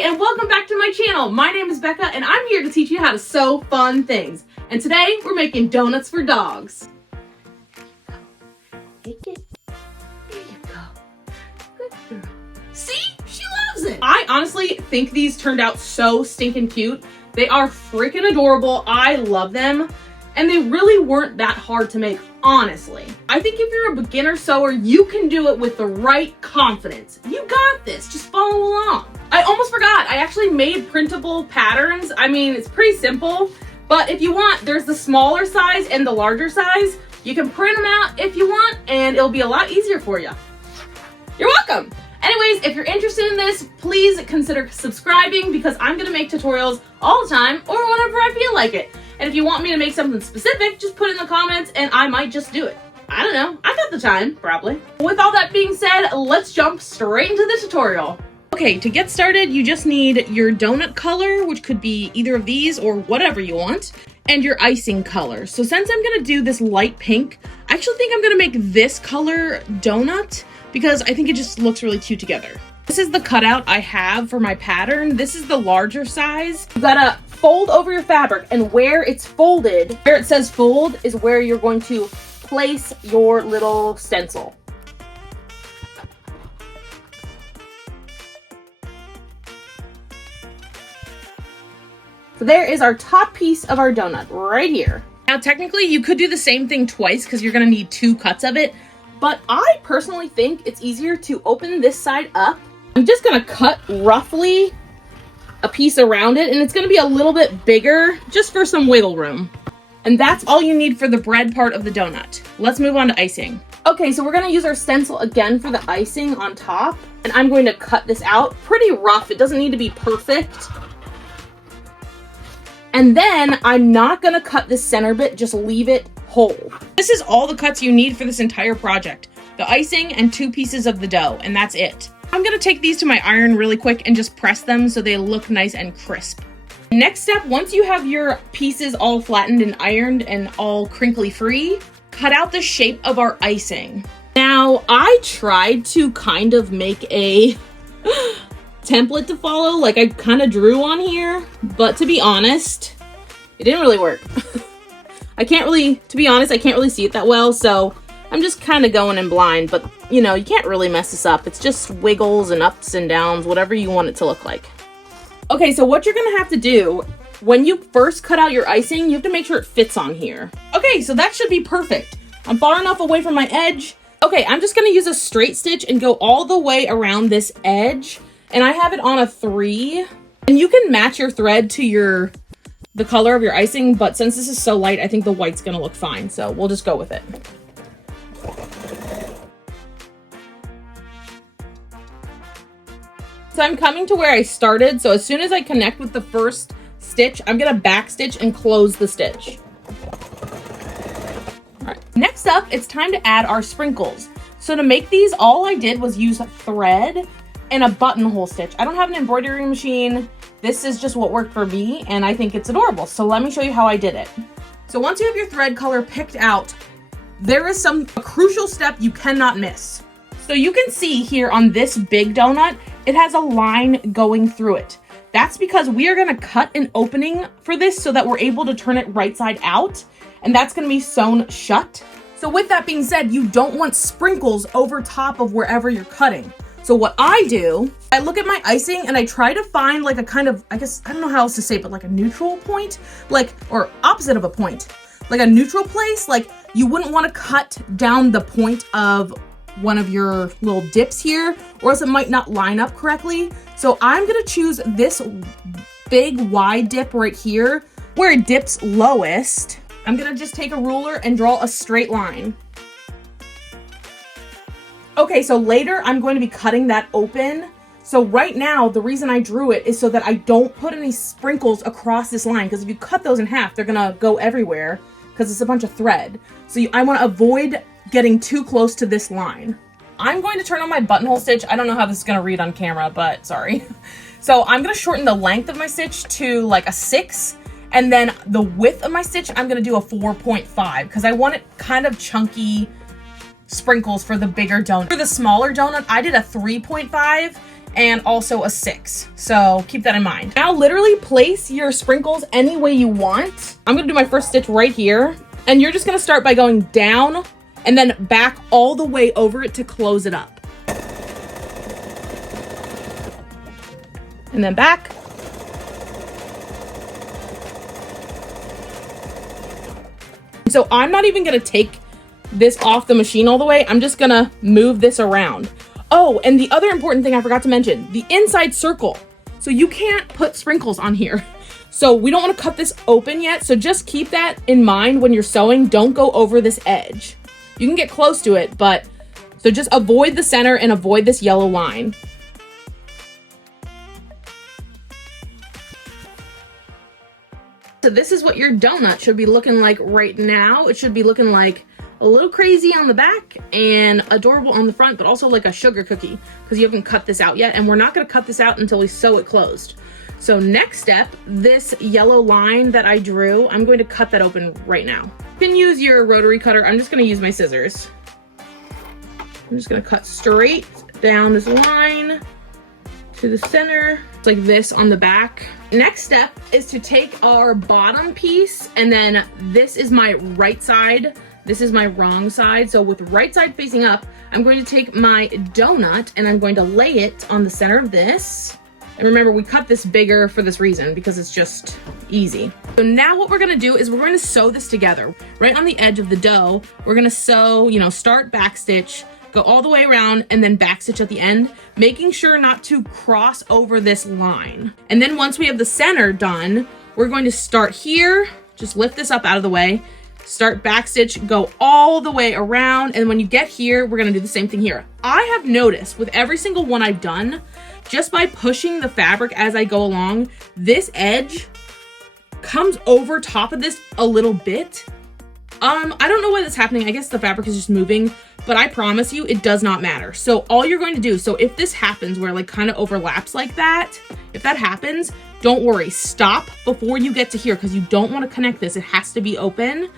Hey, and welcome back to my channel. My name is Becca, and I'm here to teach you how to sew fun things. And today, we're making donuts for dogs. Take it. There you go. Good girl. See? She loves it. I honestly think these turned out so stinking cute. They are freaking adorable. I love them. And they really weren't that hard to make, honestly. I think if you're a beginner sewer, you can do it with the right confidence. You got this. Just follow along. I almost forgot. I actually made printable patterns. I mean, it's pretty simple. But if you want, there's the smaller size and the larger size. You can print them out if you want, and it'll be a lot easier for you. You're welcome. Anyways, if you're interested in this, please consider subscribing because I'm going to make tutorials all the time or whenever I feel like it. And if you want me to make something specific, just put it in the comments and I might just do it. I don't know. I got the time, probably. With all that being said, let's jump straight into the tutorial. Okay, to get started, you just need your donut color, which could be either of these or whatever you want, and your icing color. So since I'm going to do this light pink, I actually think I'm going to make this color donut because I think it just looks really cute together. This is the cutout I have for my pattern. This is the larger size. You gotta fold over your fabric, and where it's folded, where it says fold, is where you're going to place your little stencil. So there is our top piece of our donut right here. Now technically you could do the same thing twice because you're gonna need 2 cuts of it, but I personally think it's easier to open this side up. I'm just gonna cut roughly a piece around it, and it's gonna be a little bit bigger just for some wiggle room. And that's all you need for the bread part of the donut. Let's move on to icing. Okay, so we're gonna use our stencil again for the icing on top, and I'm going to cut this out pretty rough. It doesn't need to be perfect. And then I'm not gonna cut this center bit, just leave it whole. This is all the cuts you need for this entire project. The icing and 2 pieces of the dough, and that's it. I'm gonna take these to my iron really quick and just press them so they look nice and crisp. Next step, once you have your pieces all flattened and ironed and all crinkly free, cut out the shape of our icing. Now, I tried to kind of make a template to follow, like I kind of drew on here, but to be honest, it didn't really work. To be honest, I can't really see it that well, so I'm just kind of going in blind, but you know, you can't really mess this up. It's just wiggles and ups and downs, whatever you want it to look like. Okay, so what you're gonna have to do, when you first cut out your icing, you have to make sure it fits on here. Okay, so that should be perfect. I'm far enough away from my edge. Okay, I'm just gonna use a straight stitch and go all the way around this edge, and I have it on a 3. And you can match your thread to the color of your icing, but since this is so light, I think the white's gonna look fine, so we'll just go with it. So I'm coming to where I started, so as soon as I connect with the first stitch, I'm gonna back stitch and close the stitch. All right. Next up, it's time to add our sprinkles. So to make these, all I did was use thread and a buttonhole stitch. I don't have an embroidery machine. This is just what worked for me, and I think it's adorable. So let me show you how I did it. So once you have your thread color picked out, there is a crucial step you cannot miss. So you can see here on this big donut, it has a line going through it. That's because we are gonna cut an opening for this so that we're able to turn it right side out, and that's gonna be sewn shut. So with that being said, you don't want sprinkles over top of wherever you're cutting. So what I do, I look at my icing and I try to find like a kind of, I guess, I don't know how else to say it, but like a neutral point, or opposite of a point, like a neutral place. Like you wouldn't want to cut down the point of one of your little dips here, or else it might not line up correctly. So I'm gonna choose this big wide dip right here where it dips lowest. I'm gonna just take a ruler and draw a straight line. Okay, so later I'm going to be cutting that open. So right now, the reason I drew it is so that I don't put any sprinkles across this line, because if you cut those in half, they're gonna go everywhere because it's a bunch of thread. So I wanna avoid getting too close to this line. I'm going to turn on my buttonhole stitch. I don't know how this is gonna read on camera, but sorry. So I'm gonna shorten the length of my stitch to like a 6, and then the width of my stitch, I'm gonna do a 4.5 because I want it kind of chunky sprinkles for the bigger donut. For the smaller donut, I did a 3.5, and also a 6. So keep that in mind. Now literally place your sprinkles any way you want. I'm gonna do my first stitch right here. And you're just gonna start by going down and then back all the way over it to close it up. And then back. So I'm not even gonna take this off the machine all the way. I'm just gonna move this around. Oh, and the other important thing I forgot to mention, the inside circle. So you can't put sprinkles on here. So we don't wanna cut this open yet. So just keep that in mind when you're sewing. Don't go over this edge. You can get close to it, but so just avoid the center and avoid this yellow line. So this is what your donut should be looking like right now. It should be looking like a little crazy on the back and adorable on the front, but also like a sugar cookie because you haven't cut this out yet. And we're not gonna cut this out until we sew it closed. So next step, this yellow line that I drew, I'm going to cut that open right now. You can use your rotary cutter. I'm just gonna use my scissors. I'm just gonna cut straight down this line to the center. It's like this on the back. Next step is to take our bottom piece, and then this is my right side. This is my wrong side. So with right side facing up, I'm going to take my donut and I'm going to lay it on the center of this. And remember, we cut this bigger for this reason because it's just easy. So now what we're gonna do is we're going to sew this together. Right on the edge of the dough, we're gonna sew, start backstitch, go all the way around and then backstitch at the end, making sure not to cross over this line. And then once we have the center done, we're going to start here, just lift this up out of the way, start backstitch, go all the way around, and when you get here, we're gonna do the same thing here. I have noticed with every single one I've done, just by pushing the fabric as I go along, this edge comes over top of this a little bit. I don't know why that's happening. I guess the fabric is just moving, but I promise you it does not matter. So all you're going to do, so if this happens where like kind of overlaps like that, if that happens, don't worry, stop before you get to here because you don't want to connect this. It has to be open.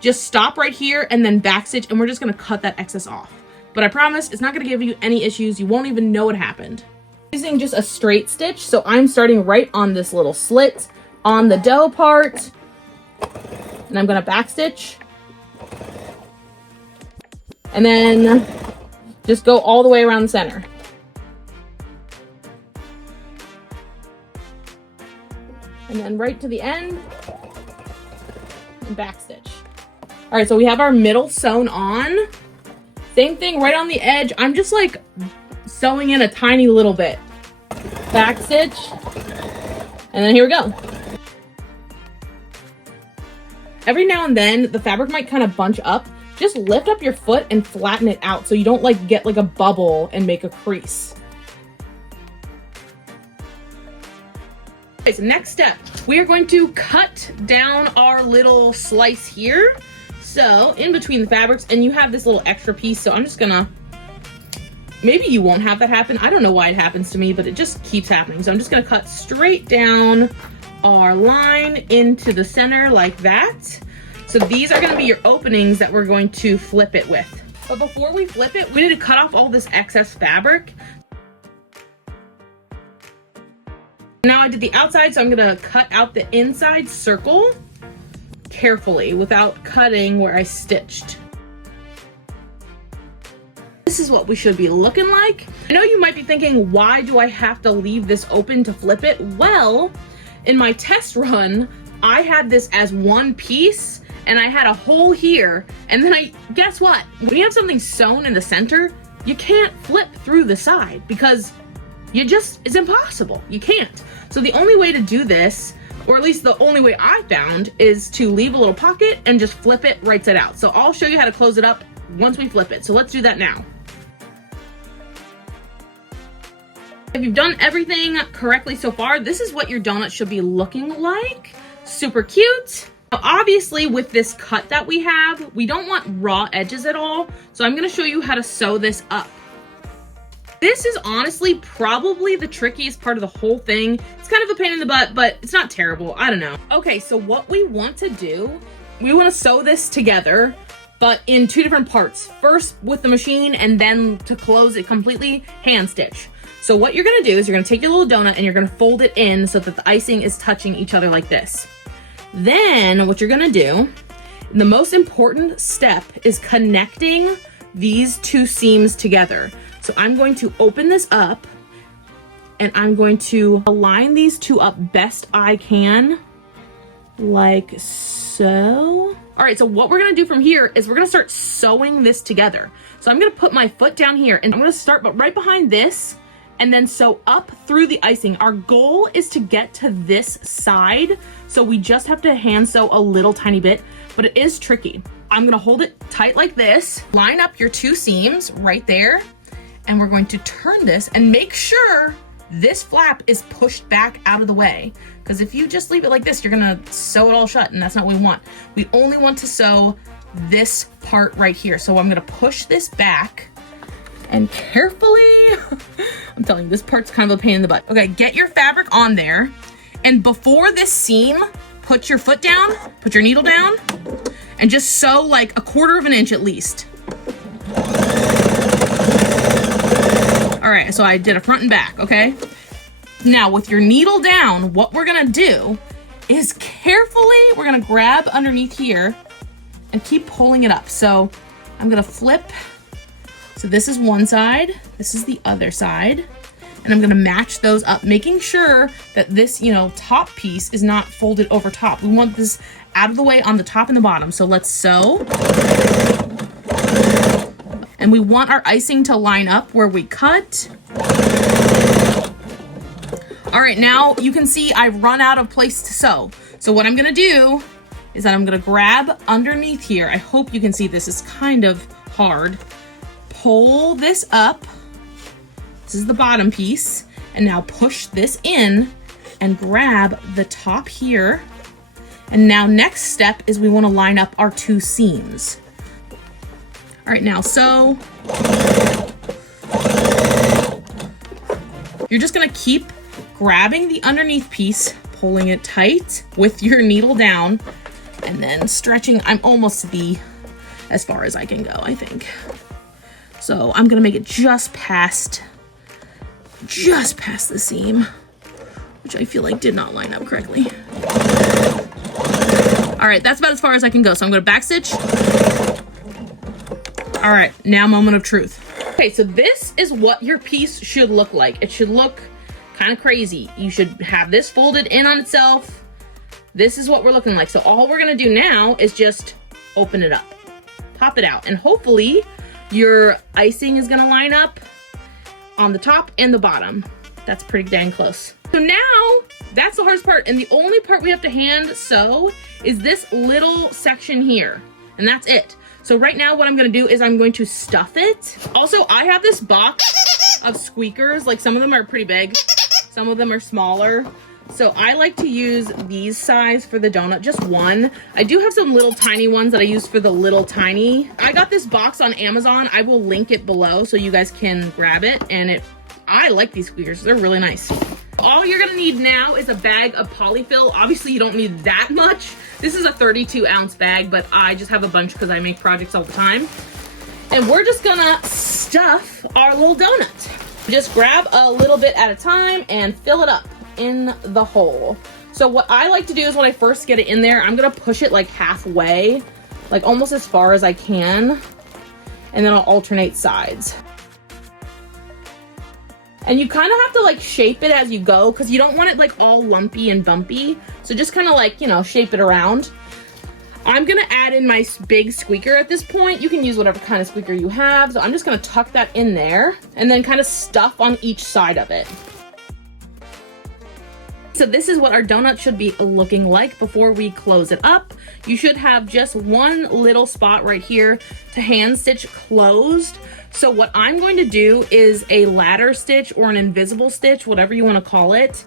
Just stop right here and then backstitch, and we're just going to cut that excess off. But I promise it's not going to give you any issues. You won't even know what happened. Using just a straight stitch, so I'm starting right on this little slit on the dough part, and I'm going to backstitch. And then just go all the way around the center. And then right to the end and backstitch. All right, so we have our middle sewn on. Same thing right on the edge. I'm just like sewing in a tiny little bit. Backstitch. And then here we go. Every now and then the fabric might kind of bunch up. Just lift up your foot and flatten it out so you don't like get like a bubble and make a crease. Okay, so next step, we are going to cut down our little slice here. So in between the fabrics, and you have this little extra piece, so I'm just gonna, maybe you won't have that happen. I don't know why it happens to me, but it just keeps happening. So I'm just gonna cut straight down our line into the center like that. So these are gonna be your openings that we're going to flip it with. But before we flip it, we need to cut off all this excess fabric. Now I did the outside, so I'm gonna cut out the inside circle carefully without cutting where I stitched. This is what we should be looking like. I know you might be thinking, why do I have to leave this open to flip it? Well, in my test run, I had this as one piece and I had a hole here, and then guess what? When you have something sewn in the center, you can't flip through the side because it's impossible. You can't. So the only way to do this, or at least the only way I found, is to leave a little pocket and just flip it right side out. So I'll show you how to close it up once we flip it. So let's do that now. If you've done everything correctly so far, this is what your donut should be looking like. Super cute. Now, obviously with this cut that we have, we don't want raw edges at all. So I'm gonna show you how to sew this up. This is honestly probably the trickiest part of the whole thing. It's kind of a pain in the butt, but it's not terrible. I don't know. Okay, so what we want to do, we want to sew this together, but in two different parts. First with the machine, and then to close it completely, hand stitch. So what you're gonna do is you're gonna take your little donut and you're gonna fold it in so that the icing is touching each other like this. Then what you're gonna do, the most important step is connecting these two seams together. So I'm going to open this up and I'm going to align these two up best I can, like so. All right, so what we're gonna do from here is we're gonna start sewing this together. So I'm gonna put my foot down here and I'm gonna start but right behind this and then sew up through the icing. Our goal is to get to this side, so we just have to hand sew a little tiny bit, but it is tricky. I'm gonna hold it tight like this, line up your two seams right there, and we're going to turn this and make sure this flap is pushed back out of the way. Because if you just leave it like this, you're gonna sew it all shut, and that's not what we want. We only want to sew this part right here. So I'm gonna push this back and carefully, I'm telling you, this part's kind of a pain in the butt. Okay, get your fabric on there. And before this seam, put your foot down, put your needle down, and just sew like 1/4 of an inch at least. All right, so I did a front and back, okay? Now with your needle down, what we're gonna do is carefully, we're gonna grab underneath here and keep pulling it up. So I'm gonna flip. So this is one side, this is the other side, and I'm gonna match those up, making sure that this, top piece is not folded over top. We want this out of the way on the top and the bottom. So let's sew. And we want our icing to line up where we cut. All right, now you can see I've run out of place to sew. So what I'm gonna do is that I'm gonna grab underneath here. I hope you can see this is kind of hard. Pull this up. This is the bottom piece. And now push this in and grab the top here. And now next step is we wanna line up our two seams. All right, now sew. You're just gonna keep grabbing the underneath piece, pulling it tight with your needle down, and then stretching. I'm almost as far as I can go, I think. So I'm gonna make it just past the seam, which I feel like did not line up correctly. All right, that's about as far as I can go. So I'm gonna backstitch. All right, now moment of truth. Okay, so this is what your piece should look like. It should look kind of crazy. You should have this folded in on itself. This is what we're looking like. So all we're gonna do now is just open it up, pop it out, and hopefully your icing is gonna line up on the top and the bottom. That's pretty dang close. So now that's the hardest part. And the only part we have to hand sew is this little section here, and that's it. So right now what I'm gonna do is I'm going to stuff it. Also, I have this box of squeakers. Like some of them are pretty big, some of them are smaller. So I like to use these size for the donut, just one. I do have some little tiny ones that I use for the little tiny. I got this box on Amazon. I will link it below so you guys can grab it. And I like these squeakers, they're really nice. All you're gonna need now is a bag of polyfill. Obviously you don't need that much. This is a 32-ounce bag, but I just have a bunch because I make projects all the time. And we're just gonna stuff our little donut. Just grab a little bit at a time and fill it up in the hole. So what I like to do is when I first get it in there, I'm gonna push it like halfway, like almost as far as I can, and then I'll alternate sides. And you kind of have to like shape it as you go because you don't want it like all lumpy and bumpy. So just kind of like, shape it around. I'm gonna add in my big squeaker at this point. You can use whatever kind of squeaker you have. So I'm just gonna tuck that in there and then kind of stuff on each side of it. So this is what our donut should be looking like before we close it up. You should have just one little spot right here to hand stitch closed. So what I'm going to do is a ladder stitch or an invisible stitch, whatever you want to call it.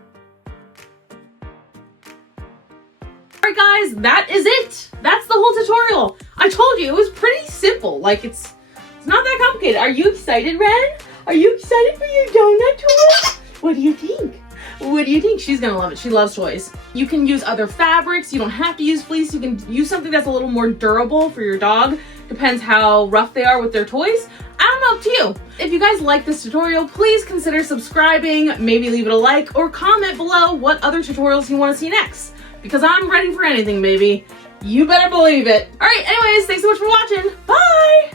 All right, guys, that is it. That's the whole tutorial. I told you it was pretty simple. Like it's not that complicated. Are you excited, Ren? Are you excited for your donut toy? What do you think? What do you think? She's gonna love it. She loves toys. You can use other fabrics. You don't have to use fleece. You can use something that's a little more durable for your dog. Depends how rough they are with their toys. don't know, up to you. If you guys like this tutorial, please consider subscribing, maybe leave it a like, or comment below what other tutorials you want to see next. Because I'm ready for anything, baby. You better believe it. All right, anyways, thanks so much for watching. Bye!